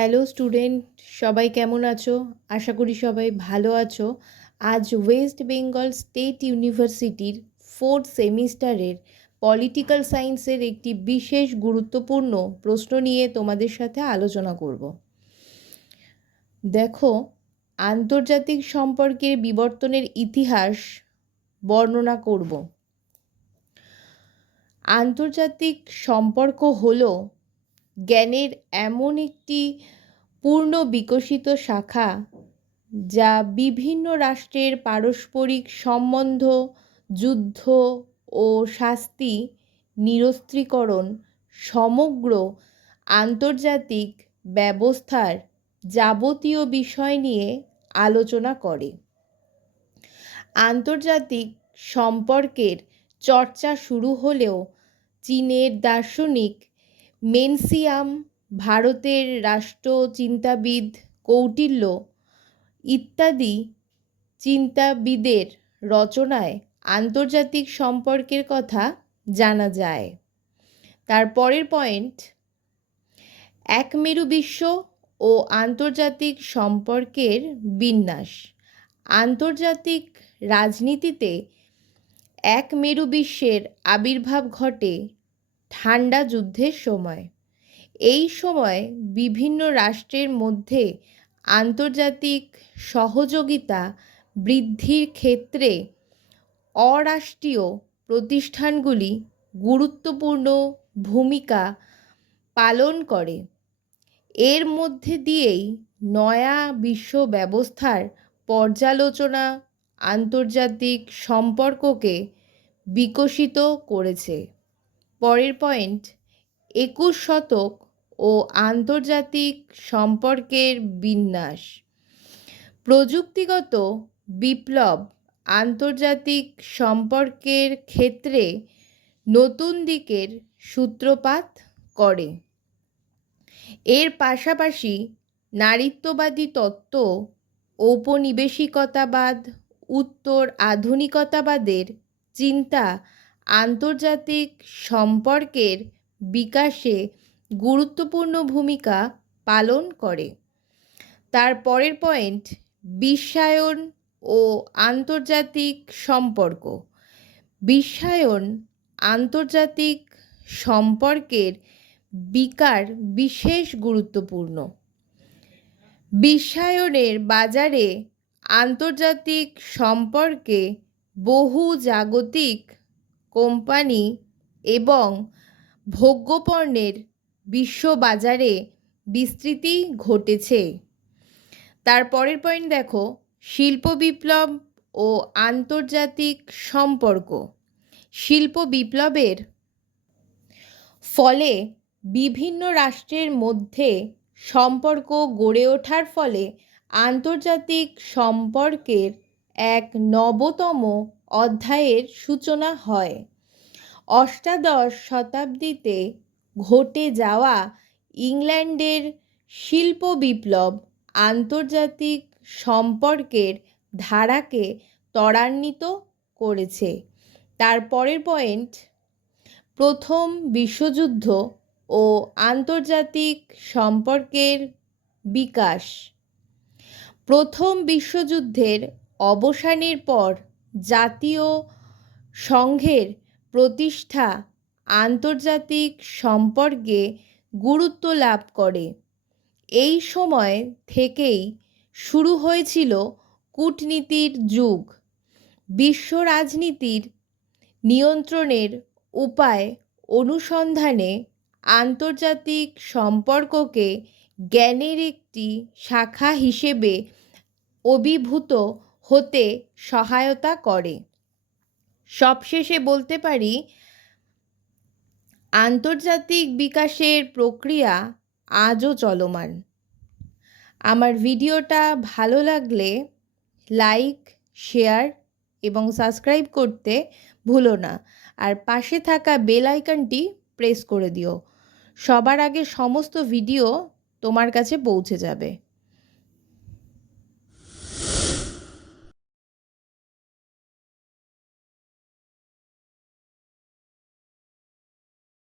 Hello student, সবাই কেমন আছো? আশা করি সবাই ভালো আছো। আজ ওয়েস্ট বেঙ্গল স্টেট ইউনিভার্সিটির ফোর্থ সেমিস্টারের পলিটিক্যাল সায়েন্সের একটি বিশেষ গুরুত্বপূর্ণ প্রশ্ন নিয়ে তোমাদের সাথে আলোচনা করব। দেখো, আন্তর্জাতিক সম্পর্কের বিবর্তনের ইতিহাস বর্ণনা করব। আন্তর্জাতিক সম্পর্ক হলো জ্ঞানের এমন একটি পূর্ণ বিকশিত শাখা যা বিভিন্ন রাষ্ট্রের পারস্পরিক সম্বন্ধ, যুদ্ধ ও শাস্তি নিরস্ত্রীকরণ সমগ্র আন্তর্জাতিক ব্যবস্থার যাবতীয় বিষয় নিয়ে আলোচনা করে। আন্তর্জাতিক সম্পর্কের চর্চা শুরু হলেও চীনের দার্শনিক মেনসিয়াম, ভারতের রাষ্ট্রচিন্তাবিদ কৌটিল্য ইত্যাদি চিন্তাবিদের রচনায় আন্তর্জাতিক সম্পর্কের কথা জানা যায়। তার পরের পয়েন্ট, একমেরু বিশ্ব ও আন্তর্জাতিক সম্পর্কের বিন্যাস। আন্তর্জাতিক রাজনীতিতে একমেরু বিশ্বের আবির্ভাব ঘটে ঠান্ডা যুদ্ধের সময়। এই সময় বিভিন্ন রাষ্ট্রের মধ্যে আন্তর্জাতিক সহযোগিতা বৃদ্ধির ক্ষেত্রে অরাষ্ট্রীয় প্রতিষ্ঠানগুলি গুরুত্বপূর্ণ ভূমিকা পালন করে। এর মধ্যে দিয়েই নয়া বিশ্ব ব্যবস্থার পর্যালোচনা আন্তর্জাতিক সম্পর্ককে বিকশিত করেছে। পরের পয়েন্ট, 21 শতক ও আন্তর্জাতিক সম্পর্কের বিন্যাস। প্রযুক্তিগত বিপ্লব আন্তর্জাতিক সম্পর্কের ক্ষেত্রে নতুন দিকের সূত্রপাত করে। এর পাশাপাশি নারীত্ববাদী তত্ত্ব, ঔপনিবেশিকতাবাদ, উত্তর আধুনিকতাবাদের চিন্তা আন্তর্জাতিক সম্পর্কের বিকাশে গুরুত্বপূর্ণ ভূমিকা পালন করে। তার পরের পয়েন্ট, বিশ্বায়ন ও আন্তর্জাতিক সম্পর্ক। বিশ্বায়ন আন্তর্জাতিক সম্পর্কের বিকার বিশেষ গুরুত্বপূর্ণ। বিশ্বায়নের বাজারে আন্তর্জাতিক সম্পর্কে বহু জাগতিক কোম্পানি এবং ভোগ্যপণ্যের বিশ্ববাজারে বিস্তৃতি ঘটেছে। তার পরের পয়েন্ট দেখো, শিল্প বিপ্লব ও আন্তর্জাতিক সম্পর্ক। শিল্প বিপ্লবের ফলে বিভিন্ন রাষ্ট্রের মধ্যে সম্পর্ক গড়ে ওঠার ফলে আন্তর্জাতিক সম্পর্কের এক নবতম অধ্যায়ের সূচনা হয়। অষ্টাদশ শতাব্দীতে ঘটে যাওয়া ইংল্যান্ডের শিল্প বিপ্লব আন্তর্জাতিক সম্পর্কের ধারাকে ত্বরান্বিত করেছে। তার পরের পয়েন্ট, প্রথম বিশ্বযুদ্ধ ও আন্তর্জাতিক সম্পর্কের বিকাশ। প্রথম বিশ্বযুদ্ধের অবসানের পর জাতীয় সংঘের প্রতিষ্ঠা আন্তর্জাতিক সম্পর্কে গুরুত্ব লাভ করে। এই সময় থেকেই শুরু হয়েছিল কূটনীতির যুগ। বিশ্ব রাজনীতির নিয়ন্ত্রণের উপায় অনুসন্ধানে আন্তর্জাতিক সম্পর্ককে জ্ঞানের একটি শাখা হিসেবে অভিভূত হতে সহায়তা করে। সবশেষে বলতে পারি, আন্তর্জাতিক বিকাশের প্রক্রিয়া আজও চলমান। আমার ভিডিওটা ভালো লাগলে লাইক, শেয়ার এবং সাবস্ক্রাইব করতে ভুলো না। আর পাশে থাকা বেল আইকনটি প্রেস করে দিও। সবার আগে সমস্ত ভিডিও তোমার কাছে পৌঁছে যাবে।